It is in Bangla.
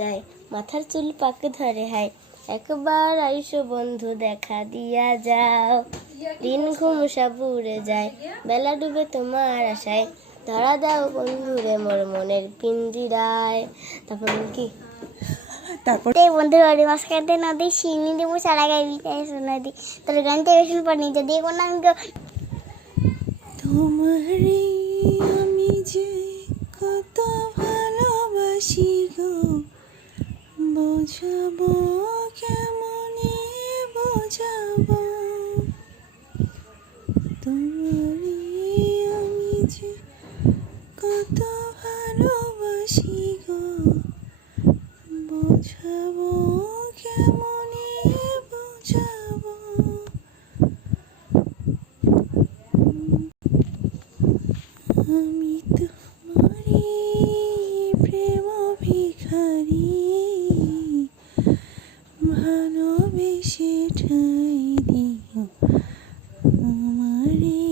যায়, মাথার চুল পাকে ধরে হায়। একবার আইসো বন্ধু দেখা দিয়া যাও, দিন ঘুম সব উড়ে যায়, বেলা ডুবে তোমার আশায়, ধরা দাও বন্ধুরে মোর মনের পিঞ্জিরায়। তারপর কি তারপর বন্ধু বাড়ি মাঝখানে নদী শিঙি দিব সারা গায়ে বিটাই নদী তোর গান থেকে শুনবো নিজে দিয়ে কোন তোমারে আমি যে কত ভালোবাসি গো, বোঝাবো কেমনে বোঝাবো। তোমারে আমি যে কত ভালোবাসি গো, বোঝাবো কেমনে বোঝাবো। আমি তোমারে প্রেম ভিখারি, ভালোবেসে ঠাই দিও আমারে